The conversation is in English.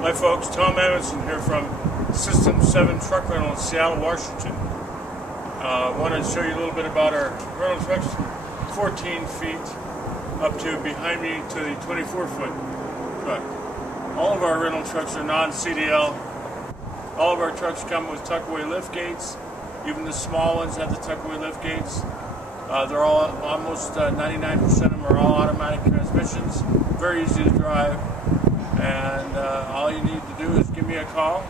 Hi folks, Tom Amundsen here from System 7 Truck Rental in Seattle, Washington. I want to show you a little bit about our rental trucks from 14 feet up to behind me to the 24-foot truck. All of our rental trucks are non-CDL. All of our trucks come with tuck-away lift gates. Even the small ones have the tuck-away lift gates. They're all, almost 99% of them are all automatic transmissions. Very easy to drive. And all you need to do is give me a call.